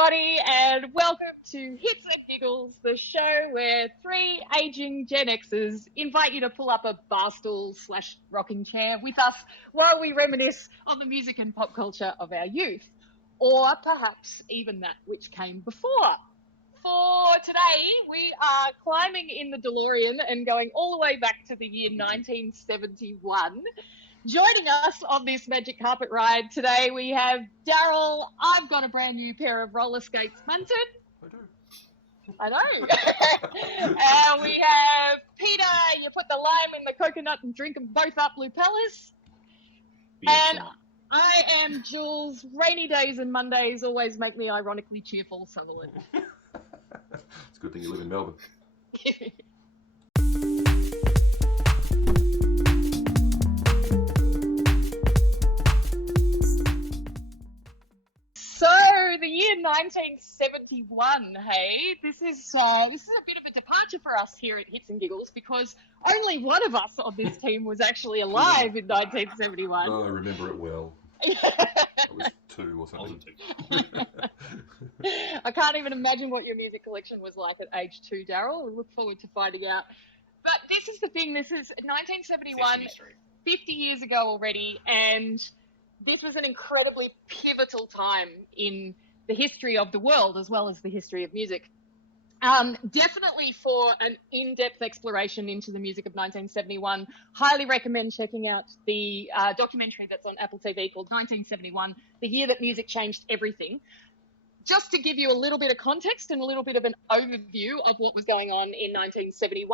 everybody, and welcome to Hits and Giggles, the show where three aging Gen Xers invite you to pull up a bar stool / rocking chair with us while we reminisce on the music and pop culture of our youth, or perhaps even that which came before. For today, we are climbing in the DeLorean and going all the way back to the year 1971. Joining us on this magic carpet ride today, we have DARYL. I've got a brand new pair of roller skates, Munson. I know. We have Peter. You put the lime in the coconut and drink them both up, Lupelis. And I am Jules. Rainy days and Mondays always make me ironically cheerful, Sutherland. It's a good thing you live in Melbourne. So the year 1971, hey, this is a bit of a departure for us here at Hits and Giggles because only one of us on this team was actually alive in 1971. Oh, I remember it well. I was 2 or something. I can't even imagine what your music collection was like at age 2, DARYL. We look forward to finding out. But this is the thing. This is 1971, 50 years ago already, and this was an incredibly pivotal time in the history of the world as well as the history of music. Definitely for an in-depth exploration into the music of 1971, highly recommend checking out the documentary that's on Apple TV called 1971, the year that music changed everything. Just to give you a little bit of context and a little bit of an overview of what was going on in 1971,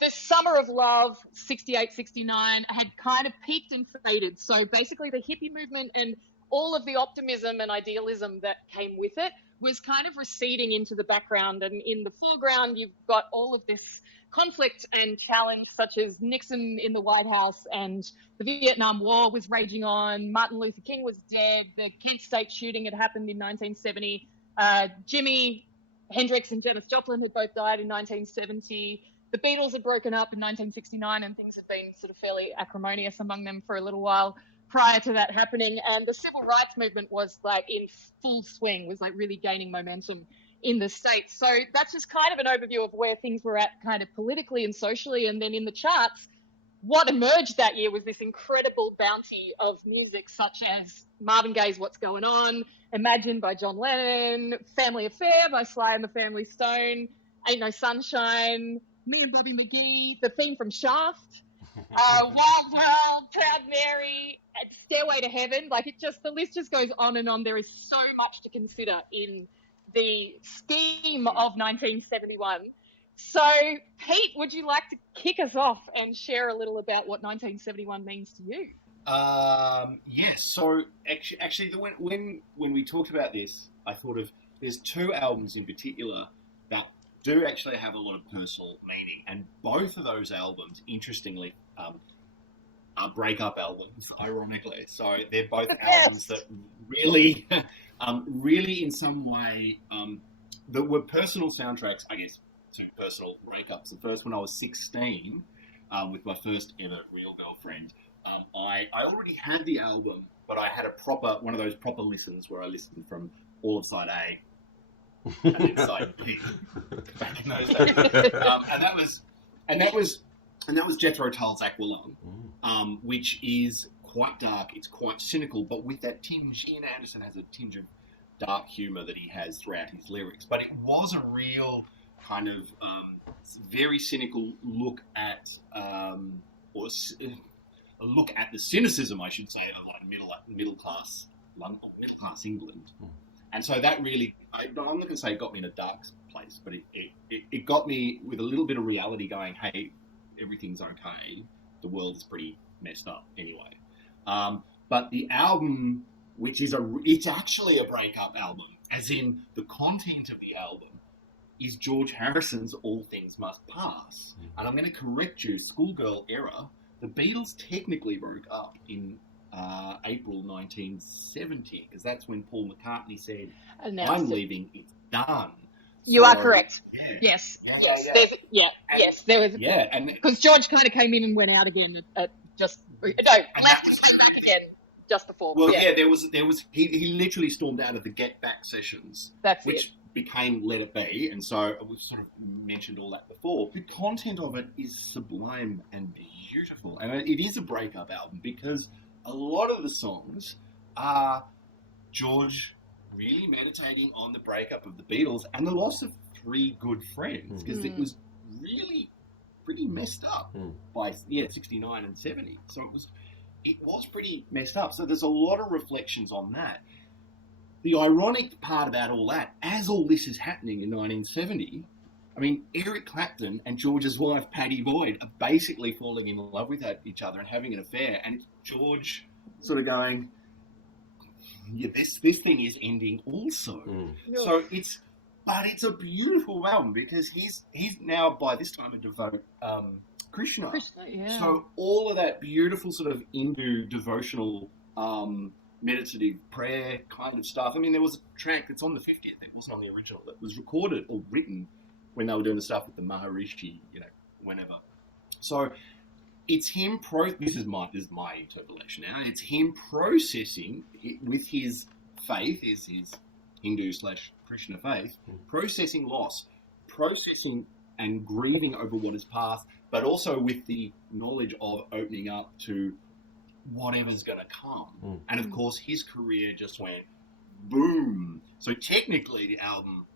the Summer of Love, 68, 69, had kind of peaked and faded. So basically the hippie movement and all of the optimism and idealism that came with it was kind of receding into the background. And in the foreground, you've got all of this conflict and challenge, such as Nixon in the White House and the Vietnam War was raging on. Martin Luther King was dead. The Kent State shooting had happened in 1970. Jimi Hendrix and Janis Joplin had both died in 1970. The Beatles had broken up in 1969, and things had been sort of fairly acrimonious among them for a little while prior to that happening. And the civil rights movement was like in full swing, was like really gaining momentum in the States. So that's just kind of an overview of where things were at kind of politically and socially. And then in the charts, what emerged that year was this incredible bounty of music, such as Marvin Gaye's What's Going On, Imagine by John Lennon, Family Affair by Sly and the Family Stone, Ain't No Sunshine, Me and Bobby McGee, the theme from Shaft, Wild World, Proud Mary, and Stairway to Heaven. Like the list just goes on and on. There is so much to consider in the scheme of 1971. So, Pete, would you like to kick us off and share a little about what 1971 means to you? Yes. So, actually, when we talked about this, I thought of there's 2 albums in particular that do actually have a lot of personal meaning, and both of those albums, interestingly, are breakup albums, ironically. So they're both albums that really, really in some way, that were personal soundtracks, I guess, to personal breakups. The first when I was 16, with my first ever real girlfriend, I already had the album, but I had one of those proper listens where I listened from all of side A and then side B back in those days. And that was Jethro Tull's Aqualung, which is quite dark. It's quite cynical, but with that tinge. Ian Anderson has a tinge of dark humour that he has throughout his lyrics. But it was a real kind of very cynical look at, a look at the cynicism, I should say, of like middle class England. And so that really, I'm not going to say it got me in a dark place, but it got me with a little bit of reality going, hey, everything's okay. The world is pretty messed up anyway. But the album, which is it's actually a breakup album, as in the content of the album is George Harrison's All Things Must Pass. And I'm going to correct you, schoolgirl era, the Beatles technically broke up in April 1970, because that's when Paul McCartney said, I'm leaving, it's done. You are correct. Yeah. Yes. Yes. There was. Yeah, and because George kind of came in and went out again. Came back again. just before. Well, yeah, there was. He literally stormed out of the Get Back sessions, That's which it. became Let It Be, and so we've sort of mentioned all that before. The content of it is sublime and beautiful, and it is a breakup album because a lot of the songs are George really meditating on the breakup of the Beatles and the loss of three good friends, because it was really pretty messed up by 69 and 70. So it was pretty messed up. So there's a lot of reflections on that. The ironic part about all that, as all this is happening in 1970, I mean, Eric Clapton and George's wife, Pattie Boyd, are basically falling in love with each other and having an affair. And it's George sort of going, yeah, this thing is ending also. So it's a beautiful album because he's now by this time a devout Krishna. Yeah. So all of that beautiful sort of Hindu devotional meditative prayer kind of stuff. I mean, there was a track that's on the 50th. It wasn't on the original. That was recorded or written when they were doing the stuff with the Maharishi, whenever. So it's him. This is my interpolation now. It's him processing it with his faith, his Hindu/Krishna faith, processing loss, processing and grieving over what is past, but also with the knowledge of opening up to whatever's going to come. And of course, his career just went boom. So technically, the album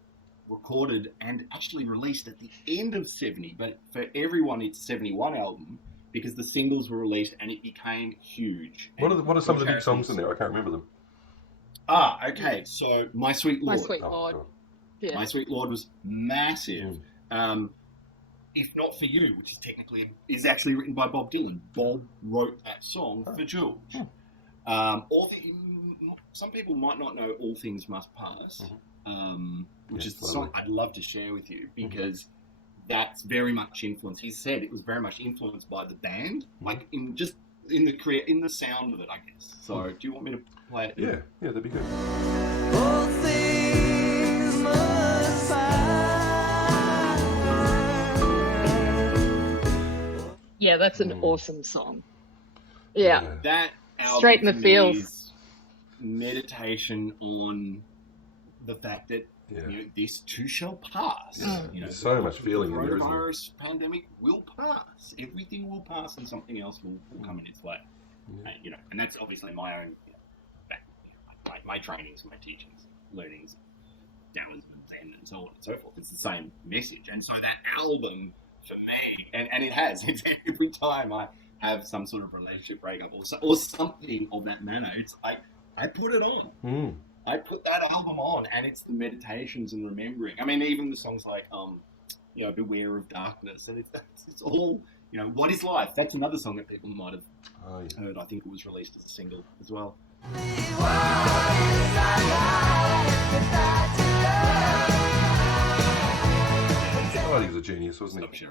recorded and actually released at the end of 70, but for everyone, it's 71 album because the singles were released and it became huge. What are some of the big songs in there? I can't remember them. Okay. So My Sweet Lord. My Sweet Lord. Yeah. My Sweet Lord was massive. If Not For You, which is actually written by Bob Dylan. Bob wrote that song for Jules. Some people might not know All Things Must Pass, which is the song I'd love to share with you because that's very much influenced. He said it was very much influenced by the band, like in the sound of it, I guess. So, do you want me to play it? Yeah, that'd be good. All things must pass. Yeah, that's an awesome song. Yeah. That album Straight in the to me feels. is meditation on the fact that this too shall pass. There's so much feeling the in there, isn't there? coronavirus pandemic will pass. Everything will pass, and something else will come in its way. And that's obviously my own, my trainings, my teachings, learnings, Taoism, Zen, and so on and so forth. It's the same message, and so that album for me, and it has. It's every time I have some sort of relationship breakup or something of that manner, it's I put it on. I put that album on, and it's the meditations and remembering. I mean, even the songs like Beware of Darkness, and it's all What Is Life. That's another song that people might have heard. I think it was released as a single as well. I think he was a genius, wasn't he?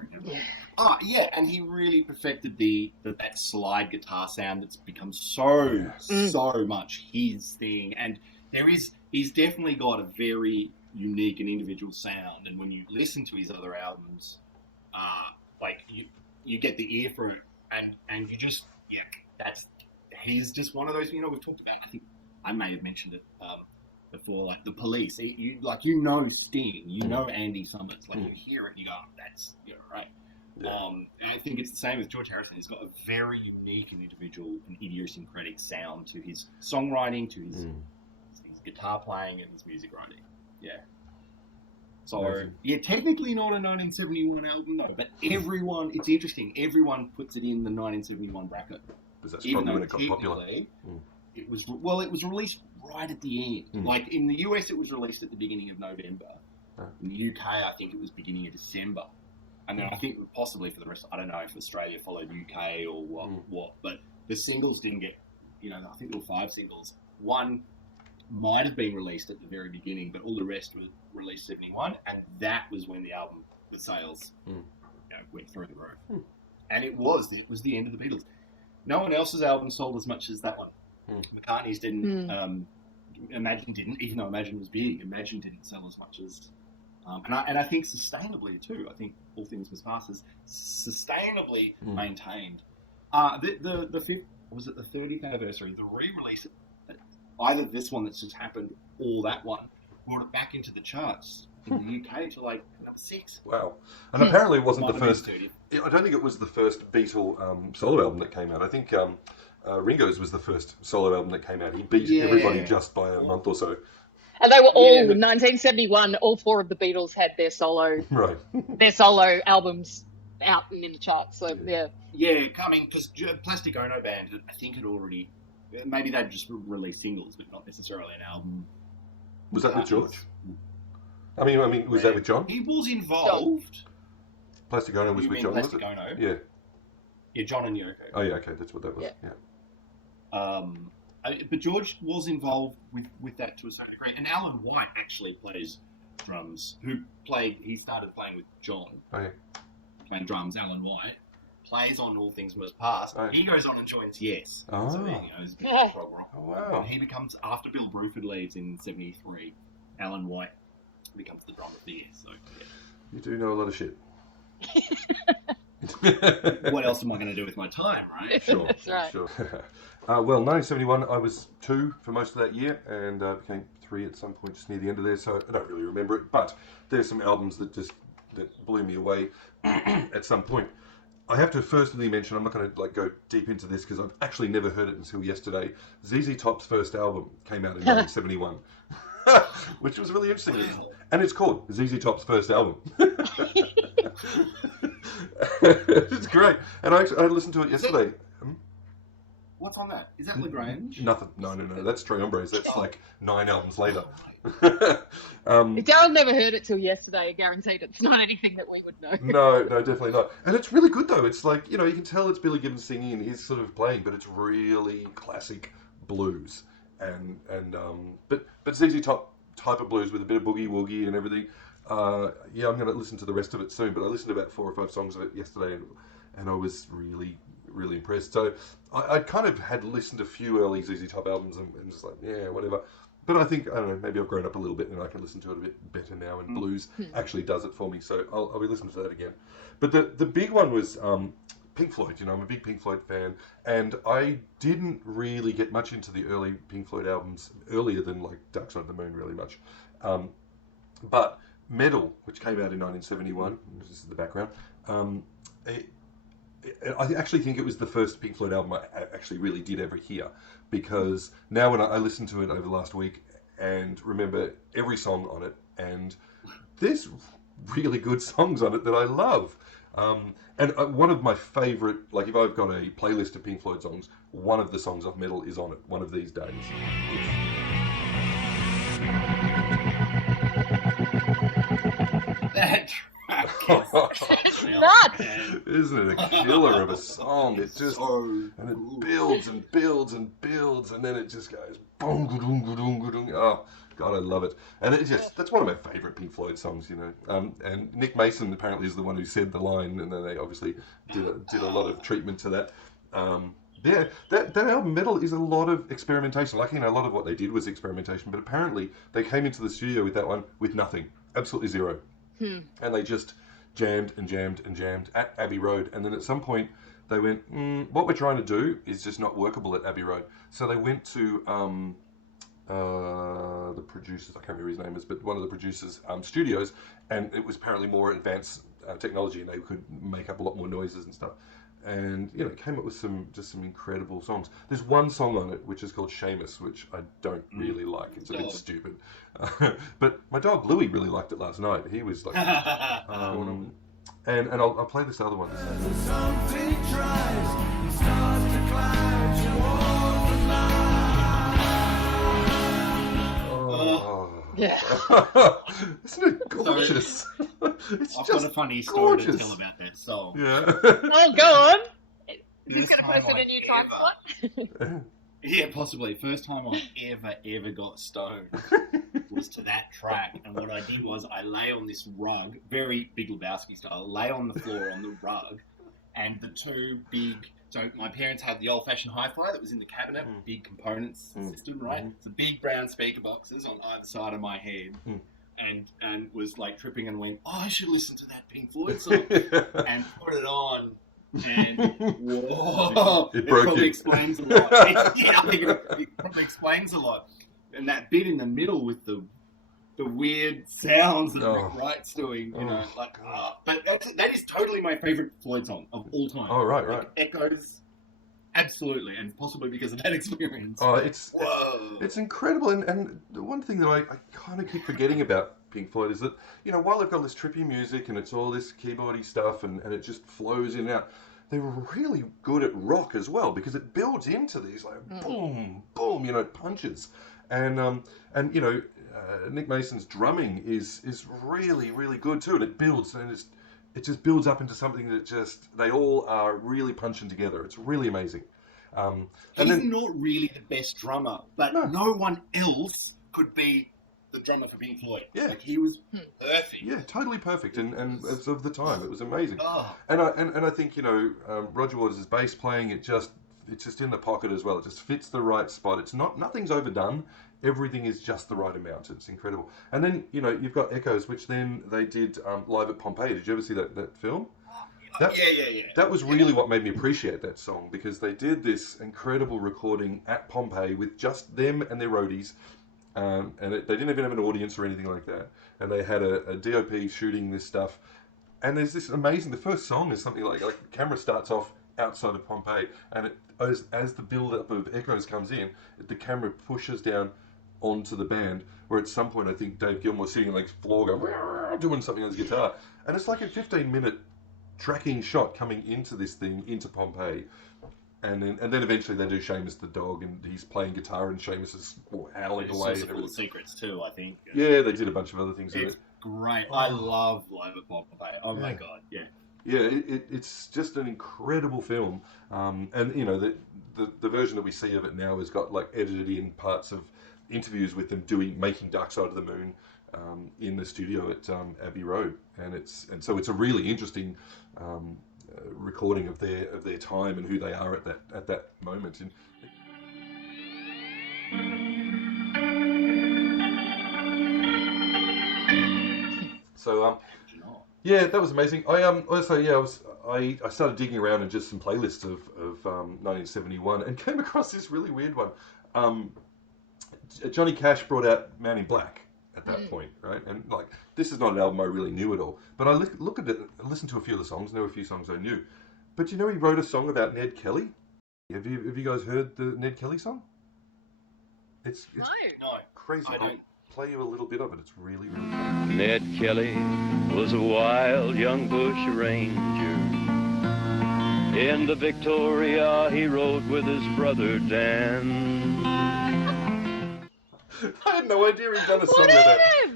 Yeah, and he really perfected that slide guitar sound that's become so much his thing. And he's definitely got a very unique and individual sound. And when you listen to his other albums, you get the ear for it, and you just he's just one of those. We've talked about. I think I may have mentioned it before, like the Police. Sting, Andy Summers, you hear it, and you go, that's right. And I think it's the same with George Harrison. He's got a very unique and individual and idiosyncratic sound to his songwriting, to his guitar playing, and his music writing. Yeah. So, technically not a 1971 album, no, but it's interesting, everyone puts it in the 1971 bracket. Because that's probably when it got popular. It was released right at the end. Like in the US, it was released at the beginning of November. In the UK, I think it was beginning of December. And then I think possibly for the rest, I don't know if Australia followed UK or what, but the singles didn't get, I think there were 5 singles. One might have been released at the very beginning, but all the rest were released 71, and that was when the album, the sales, went through the roof. And it was the end of the Beatles. No one else's album sold as much as that one. McCartney's didn't. Imagine didn't, even though Imagine was big. Imagine didn't sell as much as, and I think sustainably too. I think All Things Must Pass has sustainably maintained The fifth, was it the 30th anniversary? The re-release, either this one that's just happened or that one, brought it back into the charts in the UK to like number 6. Wow. And apparently it wasn't the Might have first. been 30. I don't think it was the first Beatle solo album that came out. I think Ringo's was the first solo album that came out. He beat everybody just by a month or so. And they were all, in 1971, all 4 of the Beatles had their solo albums out and in the charts. So, yeah. Yeah, coming, because Plastic Ono Band, I think, had already, maybe they'd just released singles, but not necessarily an album. Was that with George? I mean, was that with John? He was involved. Plastic Ono was with John, was it? Plastic Ono? Yeah. Yeah, John and Yoko. Oh, yeah, okay, that's what that was. Yeah. But George was involved with that to a certain degree. And Alan White actually plays drums. He started playing with John. Oh, yeah. Playing drums, Alan White. Plays on All Things Must Pass. Oh. He goes on and joins Yes. Oh. So there you go, he's a bit of prog rock. Oh, wow. And he becomes, after Bill Bruford leaves in 73, Alan White becomes the drummer for Yes. So, yeah. You do know a lot of shit. What else am I going to do with my time, right? Sure, That's right. sure. Well, 1971, I was 2 for most of that year, and became 3 at some point just near the end of there, so I don't really remember it, but there's some albums that blew me away at some point. I have to firstly mention, I'm not going to go deep into this because I've actually never heard it until yesterday. ZZ Top's first album came out in 1971, which was really interesting, and it's called ZZ Top's first album. It's great, and I listened to it yesterday. What's on that? Is that LaGrange? Nothing. No. That's Troy Hombres. That's like 9 albums later. Daryl never heard it till yesterday. Guaranteed it's not anything that we would know. No, definitely not. And it's really good though. It's like, you can tell it's Billy Gibbons singing and he's sort of playing, but it's really classic blues. But ZZ Top type of blues with a bit of boogie woogie and everything. I'm going to listen to the rest of it soon, but I listened to about 4 or 5 songs of it yesterday and I was really impressed. So I kind of had listened to a few early ZZ Top albums and just like, yeah, whatever. But I think, I don't know, maybe I've grown up a little bit and I can listen to it a bit better now, and blues actually does it for me. So I'll be listening to that again. But the big one was Pink Floyd. I'm a big Pink Floyd fan, and I didn't really get much into the early Pink Floyd albums earlier than like Dark Side of the Moon really much. But Meddle, which came out in 1971, this is the background, I actually think it was the first Pink Floyd album I actually really did ever hear, because now when I listened to it over the last week and remember every song on it, and there's really good songs on it that I love. And one of my favourite, like if I've got a playlist of Pink Floyd songs, one of the songs off Meddle is on it, One of These Days. It's nuts! Isn't it a killer of a song? It just and it builds and builds and builds, and then it just goes boom, ga-doom, ga-doom, ga-doom. Oh God, I love it. And that's one of my favourite Pink Floyd songs, And Nick Mason apparently is the one who said the line, and then they obviously did a lot of treatment to that. That album Meddle is a lot of experimentation. Like, a lot of what they did was experimentation, but apparently they came into the studio with that one with nothing, absolutely zero. And they just jammed and jammed and jammed at Abbey Road. And then at some point they went, what we're trying to do is just not workable at Abbey Road. So they went to the producers, I can't remember his name is, but one of the producers' studios, and it was apparently more advanced technology, and they could make up a lot more noises and stuff. And came up with some incredible songs. There's one song on it which is called Seamus, which I don't really like. It's a bit stupid. But my dog Louie really liked it last night. He was like, and I'll play this other one. Something tries and starts to climb toward the light. Oh. Yeah. Isn't it gorgeous? It's I've just got a funny story gorgeous. to tell about that song. Yeah. Oh, go on. Is this going to post in a new time slot? Yeah, possibly. First time I ever got stoned was to that track. And what I did was I lay on this rug, very Big Lebowski style, lay on the floor on the rug, and the two big... So my parents had the old-fashioned hi-fi that was in the cabinet, big components system, right? So big brown speaker boxes on either side of my head. And was like tripping and went, I should listen to that Pink Floyd song. And put it on And whoa, It broke probably you. explains a lot. I think it probably explains a lot. And that bit in the middle with the weird sounds that Rick Wright's doing, but that is totally my favorite Floyd song of all time. Oh, right. Echoes, absolutely, and possibly because of that experience. Oh, it's incredible. And the one thing that I kind of keep forgetting about Pink Floyd is that, while they've got this trippy music and it's all this keyboardy stuff and it just flows in and out, they're really good at rock as well, because it builds into these boom, boom, punches. And Nick Mason's drumming is really, really good too, and it builds, and it just builds up into something that they all are really punching together. It's really amazing. He's not really the best drummer, but no one else could be the drummer for Pink Floyd. Yeah, he was perfect. Yeah, totally perfect, and as of the time, it was amazing. Oh. And I think Roger Waters' bass playing, it's just in the pocket as well. It just fits the right spot. It's nothing's overdone. Everything is just the right amount. It's incredible. And then, you've got Echoes, which then they did live at Pompeii. Did you ever see that film? Yeah. That was really what made me appreciate that song, because they did this incredible recording at Pompeii with just them and their roadies. They didn't even have an audience or anything like that. And they had a DOP shooting this stuff. And there's this amazing, the first song is something like the camera starts off outside of Pompeii, and as the build-up of Echoes comes in, the camera pushes down onto the band, where at some point I think Dave Gilmour sitting on the floor going, doing something on his guitar. And it's like a 15-minute tracking shot coming into this thing, into Pompeii. And then eventually they do Seamus the dog, and he's playing guitar, and Seamus is howling away. It's full of secrets too, I think. Yeah, they did a bunch of other things. It's great. I love Live at Pompeii. Oh my god, yeah. Yeah, it's just an incredible film. And the version that we see of it now has got edited in parts of interviews with them making Dark Side of the Moon in the studio at Abbey Road, and so it's a really interesting recording of their time and who they are at that moment. And so yeah, that was amazing. I started digging around in just some playlists of 1971 and came across this really weird one. Johnny Cash brought out Man in Black at that point, right? And this is not an album I really knew at all, but I look at it, I listened to a few of the songs, and there were a few songs I knew. But he wrote a song about Ned Kelly. Have you guys heard the Ned Kelly song? It's no, crazy. I'll play you a little bit of it. It's really, really fun. Ned Kelly was a wild young bush ranger. In the Victoria he rode with his brother Dan. I had no idea he'd done a song like that.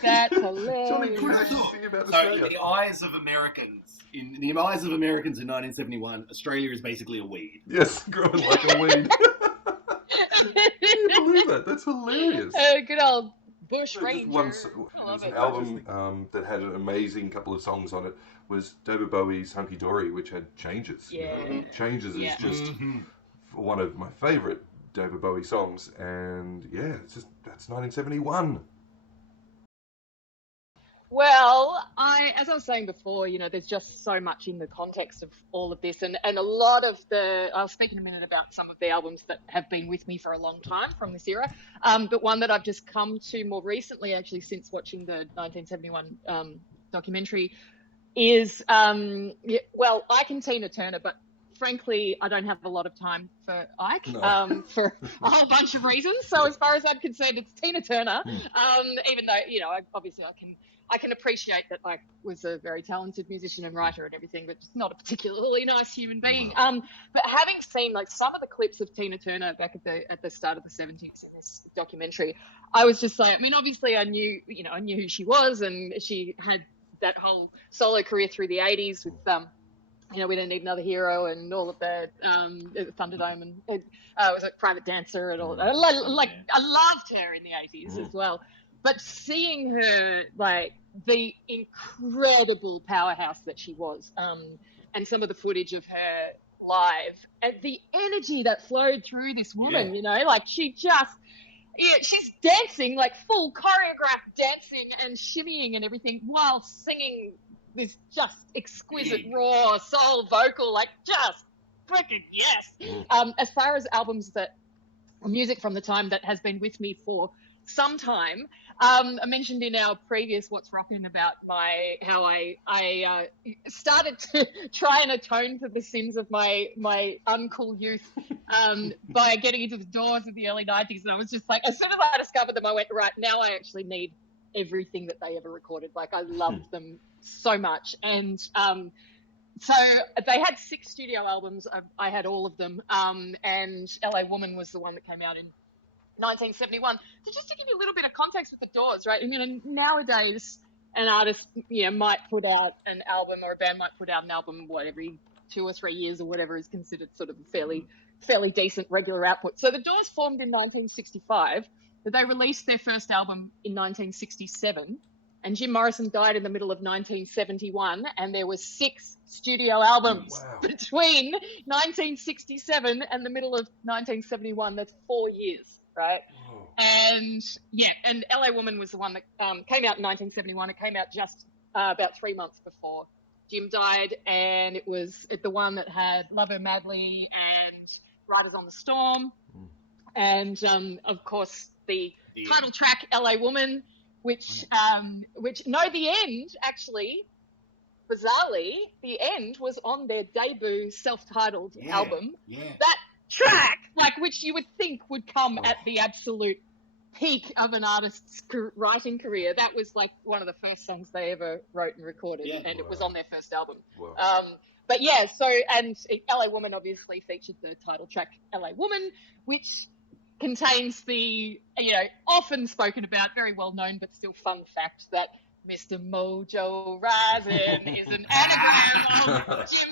That's hilarious. Johnny Cash singing about Australia. In the eyes of Americans, in 1971, Australia is basically a weed. Yes, growing like a weed. Can you believe that? That's hilarious. Good old bush ranger. There's an album that had an amazing couple of songs on it. Was David Bowie's Hunky Dory, which had Changes. Yeah. Changes is just one of my favourite David Bowie songs, and that's 1971. Well, as I was saying before, there's just so much in the context of all of this, and a lot of I'll speak in a minute about some of the albums that have been with me for a long time from this era, but one that I've just come to more recently, actually, since watching the 1971 documentary, is, Ike and Tina Turner, but frankly, I don't have a lot of time for Ike for a whole bunch of reasons. So as far as I'm concerned, it's Tina Turner. Even though, obviously I can appreciate that Ike was a very talented musician and writer and everything, but just not a particularly nice human being. But having seen some of the clips of Tina Turner back at the start of the 70s in this documentary, I was just like, obviously I knew who she was, and she had that whole solo career through the 80s with We Don't Need Another Hero and all of the Thunderdome and was it Private Dancer and all that. I loved her in the 80s as well. But seeing her, the incredible powerhouse that she was, and some of the footage of her live, and the energy that flowed through this woman, she just, she's dancing, full choreographed dancing and shimmying and everything while singing this just exquisite raw soul vocal, like just freaking yes. As far as albums that music from the time that has been with me for some time, I mentioned in our previous What's Rockin' about how I started to try and atone for the sins of my uncool youth by getting into the Doors in the early 90s, and I was just like, as soon as I discovered them, I went, right, now I actually need everything that they ever recorded. Like, I loved them so much. And so they had 6 studio albums. I had all of them. And LA Woman was the one that came out in 1971. So just to give you a little bit of context with the Doors, right? I mean, nowadays an artist, might put out an album, or a band might put out an album, every 2 or 3 years or whatever is considered sort of a fairly decent regular output. So the Doors formed in 1965, but they released their first album in 1967. And Jim Morrison died in the middle of 1971, and there were 6 studio albums between 1967 and the middle of 1971. That's 4 years, right? Whoa. And LA Woman was the one that came out in 1971. It came out just about 3 months before Jim died, and it was the one that had Love Her Madly and Riders on the Storm, and of course the title track LA Woman, which the end, actually, bizarrely, the end was on their debut self-titled album. That track, which you would think would come at the absolute peak of an artist's writing career, that was like one of the first songs they ever wrote and recorded, and it was on their first album. But yeah, and LA Woman obviously featured the title track LA Woman, which contains the, often spoken about, very well known but still fun fact that Mr. Mojo Rising is an anagram of Jim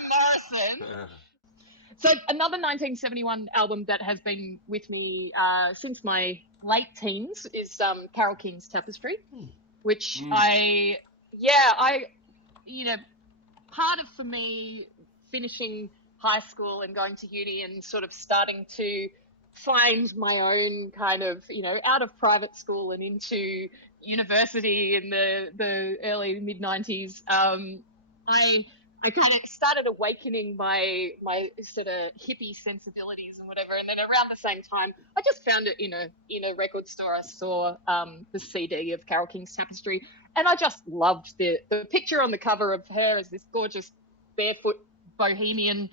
Morrison. So another 1971 album that has been with me since my late teens is Carole King's Tapestry, which part of, for me, finishing high school and going to uni and sort of starting to find my own kind of, out of private school and into university in the early mid-90s, I kind of started awakening my sort of hippie sensibilities and whatever. And then around the same time, I just found it in a record store. I saw the CD of Carole King's Tapestry, and I just loved the picture on the cover of her as this gorgeous barefoot bohemian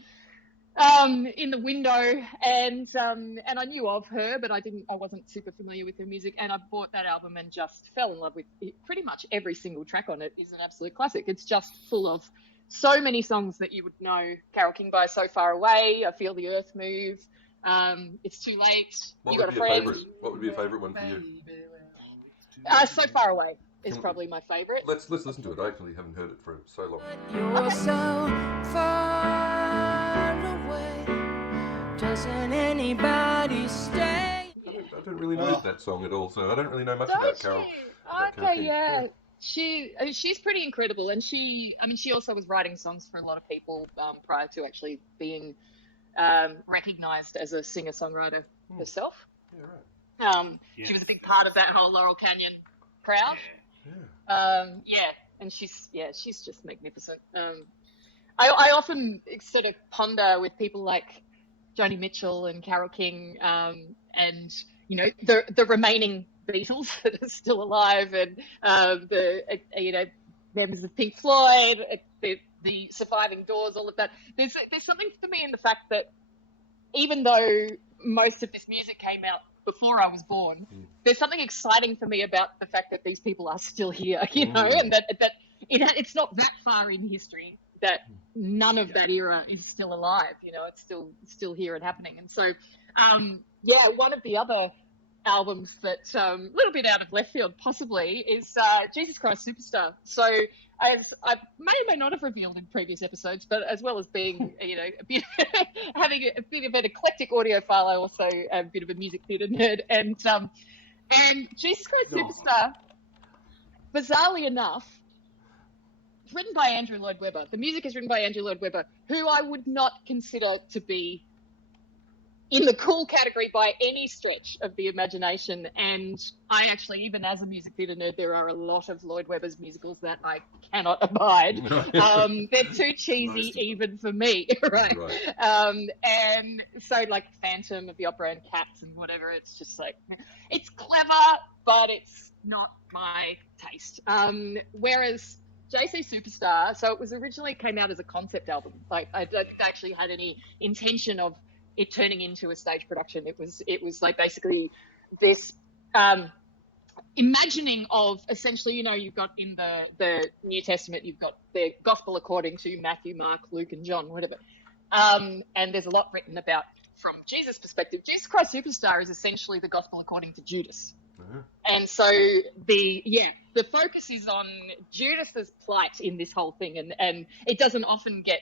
in the window, and I knew of her, but I wasn't super familiar with her music, and I bought that album and just fell in love with it. Pretty much every single track on it is an absolute classic. It's just full of so many songs that you would know Carole King by. So Far Away, I Feel the Earth Move, It's Too Late, You Got a Friend. What would be a favourite one for you? So Far Away is probably my favourite. Let's listen to it. I actually haven't heard it for so long. You're so far away. Doesn't anybody stay? I don't really know that song at all, so I don't really know much about Carole. Yeah. She's pretty incredible, and she also was writing songs for a lot of people prior to actually being recognised as a singer-songwriter herself. Yeah, right. She was a big part of that whole Laurel Canyon crowd. And she's just magnificent. I often sort of ponder with people like Joni Mitchell and Carole King, and the remaining Beatles that are still alive, and the members of Pink Floyd, the surviving Doors, all of that. There's something for me in the fact that even though most of this music came out before I was born, there's something exciting for me about the fact that these people are still here, and that it's not that far in history that none of that era is still alive. It's still here and happening. And so, one of the other albums that's a little bit out of left field possibly is Jesus Christ Superstar. So I may or may not have revealed in previous episodes, but as well as being having a bit of an eclectic audiophile, I also am a bit of a music theatre nerd, and Jesus Christ Superstar, bizarrely enough, it's written by Andrew Lloyd Webber. The music is written by Andrew Lloyd Webber, who I would not consider to be in the cool category by any stretch of the imagination. And I actually, even as a music theatre nerd, there are a lot of Lloyd Webber's musicals that I cannot abide. They're too cheesy even for me, right? And so like Phantom of the Opera and Cats and whatever, it's just like, it's clever, but it's not my taste. Whereas JC Superstar, so it was originally came out as a concept album. Like I don't actually had any intention of it turning into a stage production. It was like basically this imagining of essentially, you know, you've got in the New Testament, you've got the gospel according to Matthew, Mark, Luke, and John, whatever. And there's a lot written about from Jesus' perspective. Jesus Christ Superstar is essentially the gospel according to Judas. And so the focus is on Judas's plight in this whole thing, and it doesn't often get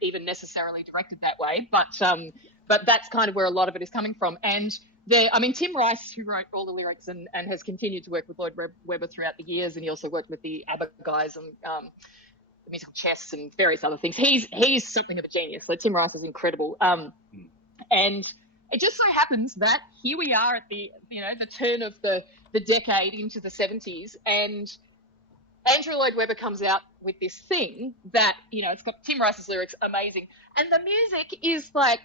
even necessarily directed that way, but that's kind of where a lot of it is coming from. And Tim Rice, who wrote all the lyrics and has continued to work with Lloyd Webber throughout the years, and he also worked with the Abbey guys and the musical chess and various other things. He's something of a genius. So Tim Rice is incredible. And it just so happens that here we are at the turn of the decade into the 70s, and Andrew Lloyd Webber comes out with this thing that, you know, it's got Tim Rice's lyrics, amazing, and the music is like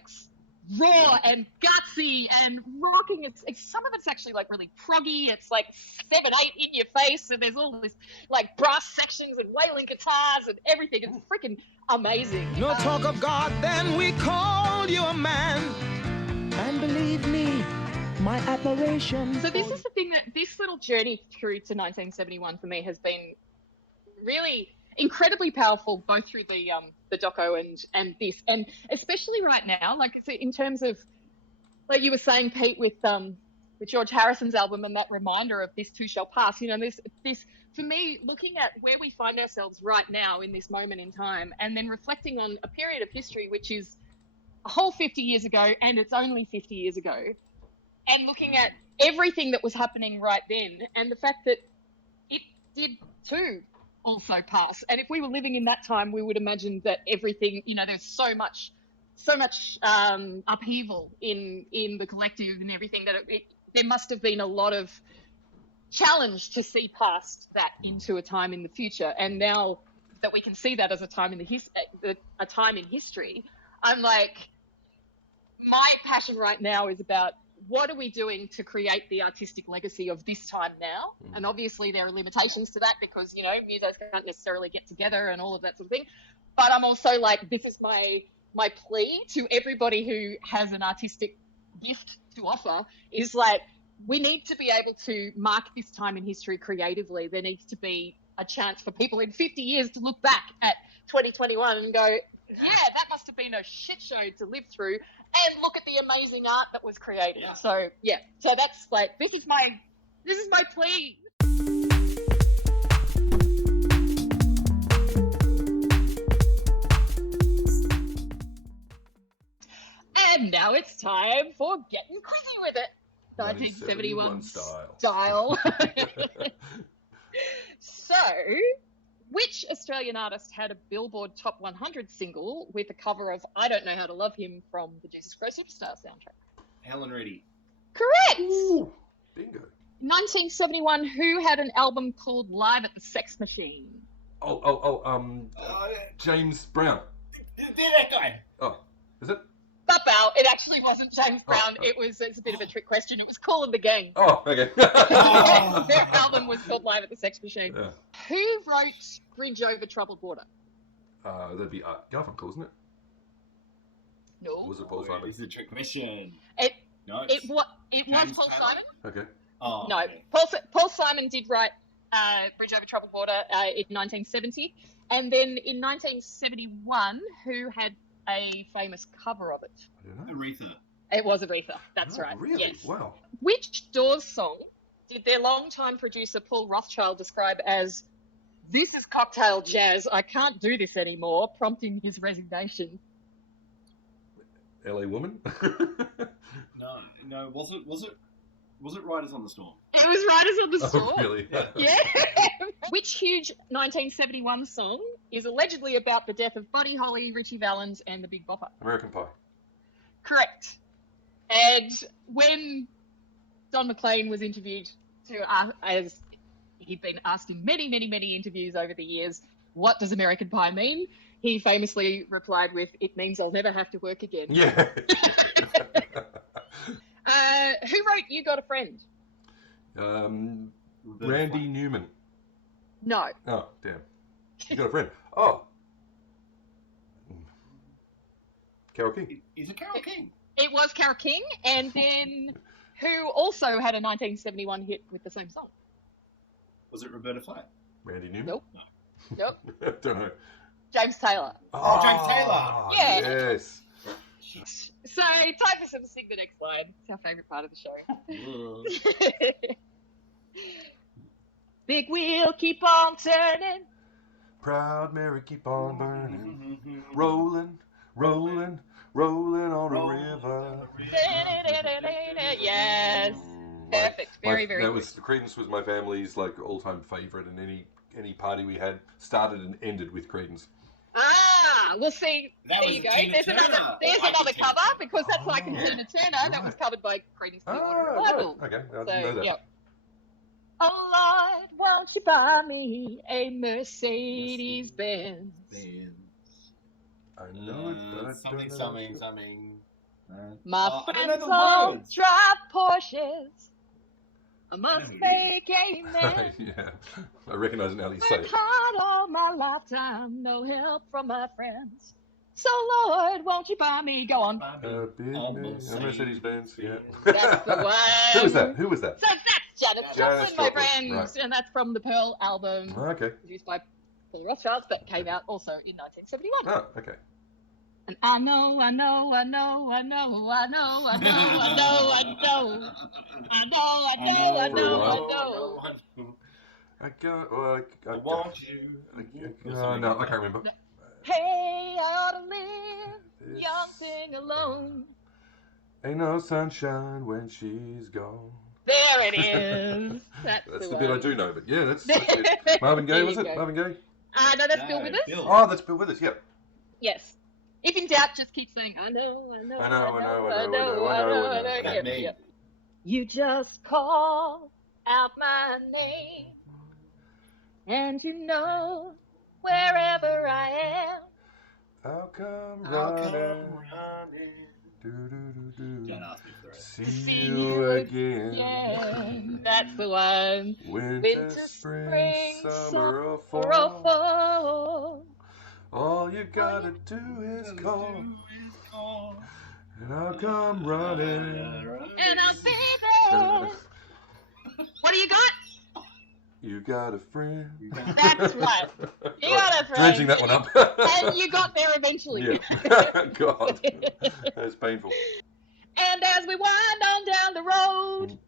raw and gutsy and rocking. It's some of it's actually like really proggy. It's like 7/8 in your face, and there's all this like brass sections and wailing guitars and everything. It's freaking amazing. No talk of God, then we call you a man. And believe me, my admiration. So this is the thing, that this little journey through to 1971 for me has been really incredibly powerful, both through the doco and this, and especially right now, like in terms of, like you were saying, Pete, with George Harrison's album and that reminder of this too shall pass. You know, this for me, looking at where we find ourselves right now in this moment in time, and then reflecting on a period of history which is a whole 50 years ago, and it's only 50 years ago, and looking at everything that was happening right then, and the fact that it did too also pass. And if we were living in that time, we would imagine that everything, you know, there's so much upheaval in the collective and everything, that there must have been a lot of challenge to see past that into a time in the future. And now that we can see that as a time in history, I'm like, my passion right now is about what are we doing to create the artistic legacy of this time now? And obviously there are limitations to that because, you know, musos can't necessarily get together and all of that sort of thing. But I'm also like, this is my plea to everybody who has an artistic gift to offer, is like, we need to be able to mark this time in history creatively. There needs to be a chance for people in 50 years to look back at 2021 and go, yeah, that must have been a shit show to live through, and look at the amazing art that was created. Yeah. So that's like, this is my plea. And now it's time for getting quizzy with it. 1971 style. So, which Australian artist had a Billboard Top 100 single with a cover of I Don't Know How to Love Him from the Jesus Christ Superstar soundtrack? Helen Reddy. Correct! Ooh, bingo. 1971, who had an album called Live at the Sex Machine? James Brown. That guy. Oh, is it? Bow. It actually wasn't James Brown. It's a bit of a trick question. It was Kool and the Gang. Oh, okay. Their album was called Live at the Sex Machine. Yeah. Who wrote Bridge Over Troubled Water? That'd be Garfunkel, isn't it? No. Or was it Paul Simon? It's a trick question. It was Paul Simon. Okay. Oh, no, okay. Paul Simon did write Bridge Over Troubled Water in 1970, and then in 1971, who had a famous cover of it? I don't know. Aretha. It was Aretha. That's right. Really? Yes. Wow. Which Doors song did their longtime producer Paul Rothchild describe as, "This is cocktail jazz. I can't do this anymore," prompting his resignation? LA Woman? No. Was it Riders on the Storm? It was Riders on the Storm. Oh, really? Yeah. Which huge 1971 song is allegedly about the death of Buddy Holly, Richie Valens, and the Big Bopper? American Pie. Correct. And when Don McLean was interviewed as he'd been asked in many, many, many interviews over the years, what does American Pie mean? He famously replied with, "It means I'll never have to work again." Yeah. Who wrote You Got a Friend? Randy Newman. No. Oh, damn. You got a friend. Oh. Carole King. Is it Carole King? It was Carole King, and then who also had a 1971 hit with the same song? Was it Roberta Flack? Randy Newman? Nope. Nope. Don't know. James Taylor. Oh, James Taylor. Yeah. Yes. So, time for some Sing the Next Line. It's our favourite part of the show. Big wheel, keep on turning. Proud Mary, keep on burning. Rolling, rolling, rolling on a river. Yes. Perfect. Very, very that good. was Creedence was my family's like all-time favourite, and any party we had started and ended with Creedence. We'll see. That There was you go. Tina There's Turner. another Tina cover Turner. because that's like a Oh, Tina Turner that was right. covered by Creedence Oh, Clearwater right. Revival. Okay, I didn't know So, that. yep. Oh Lord, won't you buy me a Mercedes Benz? I know it, but I Something, don't something, know. something. My I don't know friends the all words. drive Porsches. I must No. make amen. Yeah, I recognise it now that you say Worked it. hard all my lifetime, no help from my friends. So Lord, won't you buy me? Go on. Mercedes Benz, yeah. That's the one. Who was that? Who was that? So that's Janis Janis Joplin, my Joplin, friend, right. and that's from the Pearl album, Okay. produced by Paul Rothschild, but came out also in 1971. Oh, okay. And I know, I know, I know, I know, I know, I know, I know, I know, I know, I know, I know, I know. I got. Well, I want you. no, I can't remember. Hey, I ought to live, young thing alone. Ain't no sunshine when she's gone. There it is. That's That's the the bit I one. do know, but yeah, that's it. Marvin Gaye, There was you it? go. Marvin Gaye? No, that's Bill Withers. Bill. Oh, that's Bill Withers, yeah. Yes. If in doubt, just keep saying, I know, I know, I know, I know, I know, I know. Yep, Me. yep. You just call out my name, and you know wherever I am. I'll come I'll come running. running. Do-do-do-do. Don't ask me for it. See you again. Yeah, that's the one. Winter, spring, summer, or or fall. fall. All you gotta do is call, and I'll come running. And I'll be there. What do you got? You got a friend. That's right. You got a friend. Dredging that one up. And you got there eventually. Yeah. God, that's painful. And as we wind on down the road,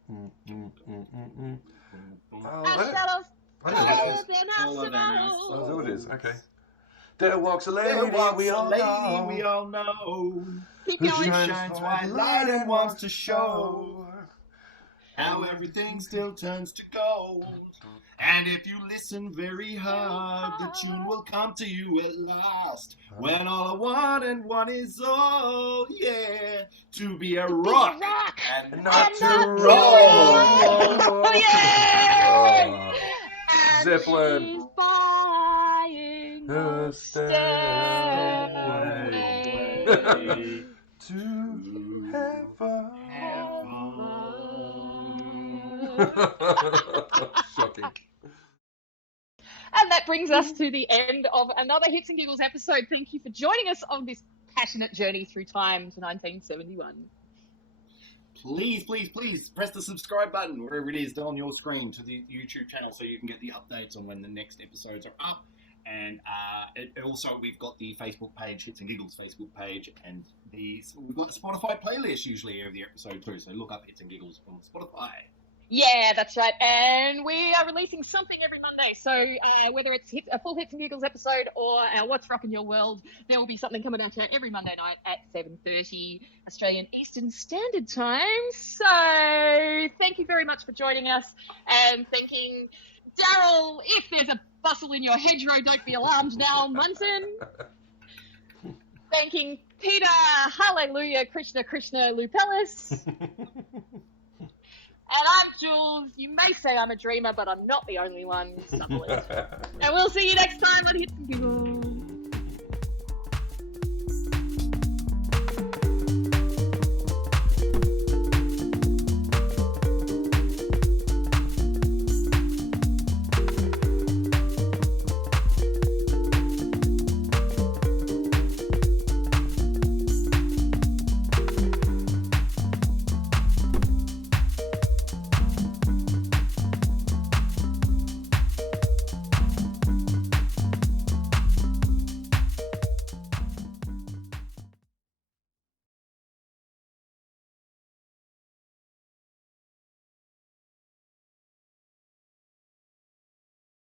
Oh, our shadows I know this. further than I All of them. suppose. Oh, is that what it is? Okay. There walks a lady, There walks we a all lady know. we all know. Keep Who going. shines white light and wants to show how everything still turns to gold. And if you listen very hard, the tune will come to you at last. When all I want and one is all, yeah, to be a rock and not to roll. Oh, yeah! And Zeppelin. she's buying The a stairway stairway to heaven. Shocking. And that brings us to the end of another Hits and Giggles episode. Thank you for joining us on this passionate journey through time to 1971. Please, please, please press the subscribe button wherever it is on your screen to the YouTube channel so you can get the updates on when the next episodes are up. And also, we've got the Facebook page, Hits and Giggles Facebook page, and we've got a Spotify playlist usually every episode too. So look up Hits and Giggles on Spotify. Yeah, that's right. And we are releasing something every Monday. So whether it's a full Hits and Giggles episode or our What's Rockin' Your World, there will be something coming out every Monday night at 7:30 Australian Eastern Standard Time. So thank you very much for joining us. And thanking DARYL. If there's a bustle in your hedgerow, don't be alarmed now, Munson. Thanking Peter, hallelujah, Krishna, Krishna, Lupelis. And I'm Jules. You may say I'm a dreamer, but I'm not the only one. Suckle it. And we'll see you next time on Hits and Giggles.